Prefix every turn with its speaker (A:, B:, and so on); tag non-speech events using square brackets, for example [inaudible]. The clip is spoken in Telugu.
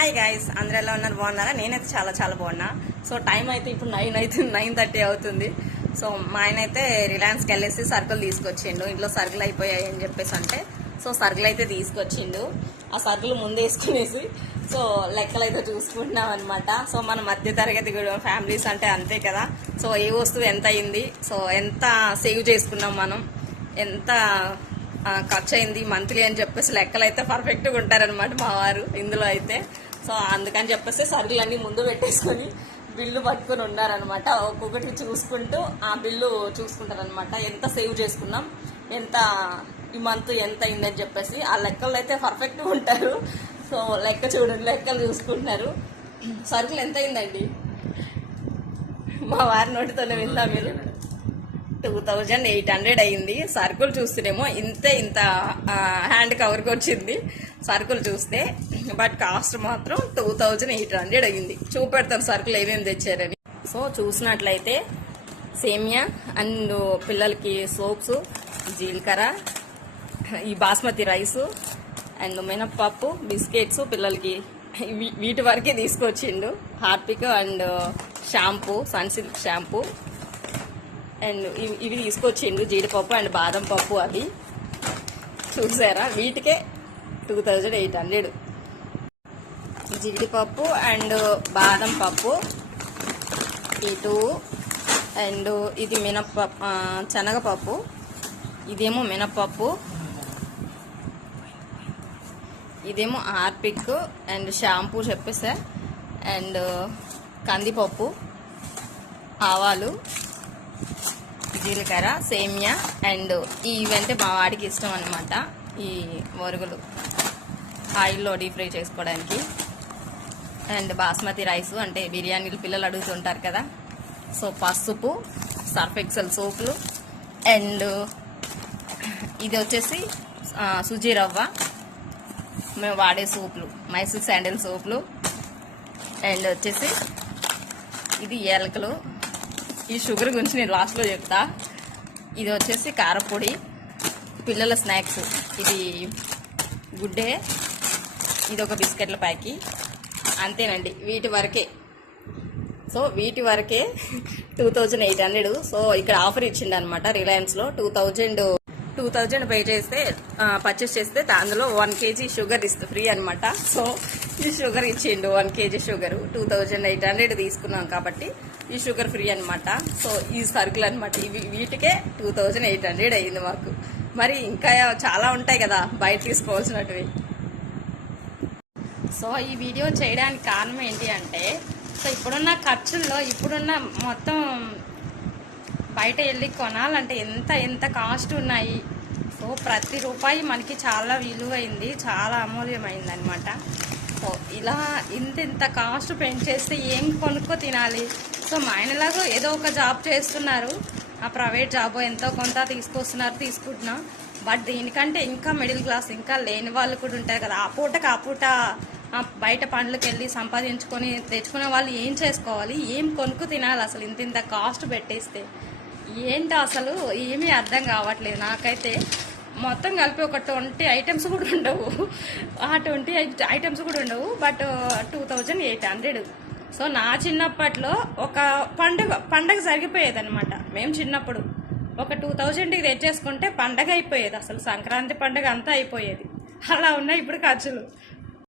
A: హాయ్ గాయస్ అందరు ఎలా ఉన్నారు? బాగున్నారా? నేనైతే చాలా చాలా బాగున్నా. సో టైం అయితే ఇప్పుడు నైన్ అయితే నైన్ థర్టీ అవుతుంది. సో మా ఆయన అయితే రిలయన్స్కి వెళ్ళేసి సరుకులు తీసుకొచ్చిండు. ఇంట్లో సరుకులు అయిపోయాయి అని చెప్పేసి అంటే సో సరుకులు అయితే తీసుకొచ్చిండు. ఆ సరుకులు ముందేసుకునేసి సో లెక్కలు అయితే చూసుకుంటున్నాం అనమాట సో మన మధ్య తరగతి ఫ్యామిలీస్ అంటే అంతే కదా. సో ఏ వస్తువు ఎంత అయింది? సో ఎంత సేవ్ చేసుకున్నాం మనం? ఎంత ఖర్చు అయింది మంత్లీ అని చెప్పేసి లెక్కలు అయితే పర్ఫెక్ట్గా ఉంటారనమాట మా వారు ఇందులో అయితే. సో అందుకని చెప్పేసి సరుకులన్నీ ముందు పెట్టేసుకొని బిల్లు పట్టుకొని ఉన్నారనమాట ఒక్కొక్కటి చూసుకుంటూ ఆ బిల్లు చూసుకుంటారనమాట ఎంత సేవ్ చేసుకున్నాం ఎంత ఈ మంత్ ఎంత అయిందని చెప్పేసి. ఆ లెక్కలు అయితే పర్ఫెక్ట్గా ఉంటారు. సో లెక్క చూడండి లెక్కలు చూసుకుంటున్నారు. సరుకులు ఎంత అయిందండి? మా వారి నోటితోనే విందా మీరు? టూ థౌజండ్ ఎయిట్ హండ్రెడ్ అయింది. సరుకులు చూస్తేనేమో ఇంతే ఇంత హ్యాండ్ కవర్కి వచ్చింది. సరుకులు చూస్తే బట్ కాస్ట్ మాత్రం టూ థౌజండ్ ఎయిట్ హండ్రెడ్ అయింది. చూపెడతాను సర్కులు ఏమేమి తెచ్చారని. సో చూసినట్లయితే సేమియా అండ్ పిల్లలకి సోప్స్ జీలకర్ర ఈ బాస్మతి రైస్ అండ్ మినప్పప్పు బిస్కెట్స్ పిల్లలకి వీటి వరకే తీసుకొచ్చిండు. Harpic and shampoo Sunsilk shampoo. And ఇవి ఇవి తీసుకొచ్చిండు జీడిపప్పు అండ్ బాదం పప్పు అవి. చూసారా? వీటికే టూ థౌజండ్ ఎయిట్ హండ్రెడ్. జీడిపప్పు అండ్ బాదం పప్పు. ఈ టూ అండ్ ఇది మినప్పప్పు శనగపప్పు. ఇదేమో మినప్పప్పు. ఇదేమో హార్పిక్ అండ్ షాంపూ చెప్పేసా. అండ్ కందిపప్పు ఆవాలు. జీలకర్ర సేమియా అండ్ ఇవంటే మా వాడికి ఇష్టం అనమాట ఈ వరుగులు ఆయిల్లో డీప్ ఫ్రై చేసుకోవడానికి. అండ్ బాస్మతి రైస్ అంటే బిర్యానీలు పిల్లలు అడుగుతుంటారు కదా. సో పసుపు సర్ఫ్ ఎక్సెల్ సోపులు అండ్ ఇది వచ్చేసి సుజీ రవ్వ. మేము వాడే సోపులు మైసూర్ శాండిల్ సోపులు. అండ్ వచ్చేసి ఇది ఏలకలు ఈ షుగర్ గురించి నేను లాస్ట్లో చెప్తా. ఇది వచ్చేసి కారపొడి పిల్లల స్నాక్స్. ఇది గుడ్డే ఇది ఒక బిస్కెట్ల ప్యాకి. అంతేనండి వీటి వరకే. సో వీటి వరకే [laughs] two thousand eight hundred. So ఇక్కడ ఆఫర్ ఇచ్చిండు అనమాట రిలయన్స్లో two thousand two thousand pay చేస్తే పర్చేస్ చేస్తే అందులో వన్ కేజీ షుగర్ ఇస్తుంది ఫ్రీ అనమాట సో ఈ షుగర్ ఇచ్చిండు one KG sugar two thousand eight hundred తీసుకున్నాం కాబట్టి ఈ షుగర్ ఫ్రీ అనమాట సో ఈ సరుకులు అనమాట ఇవి వీటికే టూ థౌజండ్ ఎయిట్ హండ్రెడ్ అయ్యింది మాకు. మరి ఇంకా చాలా ఉంటాయి కదా బయట తీసుకోవాల్సినటువి. సో ఈ వీడియో చేయడానికి కారణం ఏంటి అంటే సో ఇప్పుడున్న ఖర్చుల్లో ఇప్పుడున్న మొత్తం బయట వెళ్ళి కొనాలంటే ఎంత ఎంత కాస్ట్ ఉన్నాయి? సో ప్రతి రూపాయి మనకి చాలా విలువైంది చాలా అమూల్యమైంది అనమాట సో ఇలా ఇంత ఇంత కాస్ట్ పెంచేస్తే ఏం కొనుక్కో తినాలి. సో మా ఆయనలాగా ఏదో ఒక జాబ్ చేస్తున్నారు. ఆ ప్రైవేట్ జాబ్ ఎంతో కొంత తీసుకొస్తున్నారు తీసుకుంటున్నాం. బట్ దీనికంటే ఇంకా మిడిల్ క్లాస్ ఇంకా లేని వాళ్ళు కూడా ఉంటారు కదా. ఆ పూటకి ఆ పూట బయట పండ్లకి వెళ్ళి సంపాదించుకొని తెచ్చుకునే వాళ్ళు ఏం చేసుకోవాలి? ఏం కొనుక్కు తినాలి అసలు ఇంత ఇంత కాస్ట్ పెట్టేస్తే? ఏంటో అసలు ఏమీ అర్థం కావట్లేదు. నాకైతే మొత్తం కలిపి ఒక ట్వంటీ ఐటమ్స్ కూడా ఉండవు. ఆ ట్వంటీ ఐటమ్స్ కూడా ఉండవు but two thousand eight hundred. So నా చిన్నప్పట్లో ఒక పండుగ పండగ సరిగిపోయేది అనమాట మేము చిన్నప్పుడు ఒక టూ థౌజండ్కి తెచ్చేసుకుంటే పండగ అయిపోయేది. అసలు సంక్రాంతి పండగ అంతా అయిపోయేది. అలా ఉన్నాయి ఇప్పుడు ఖర్చులు.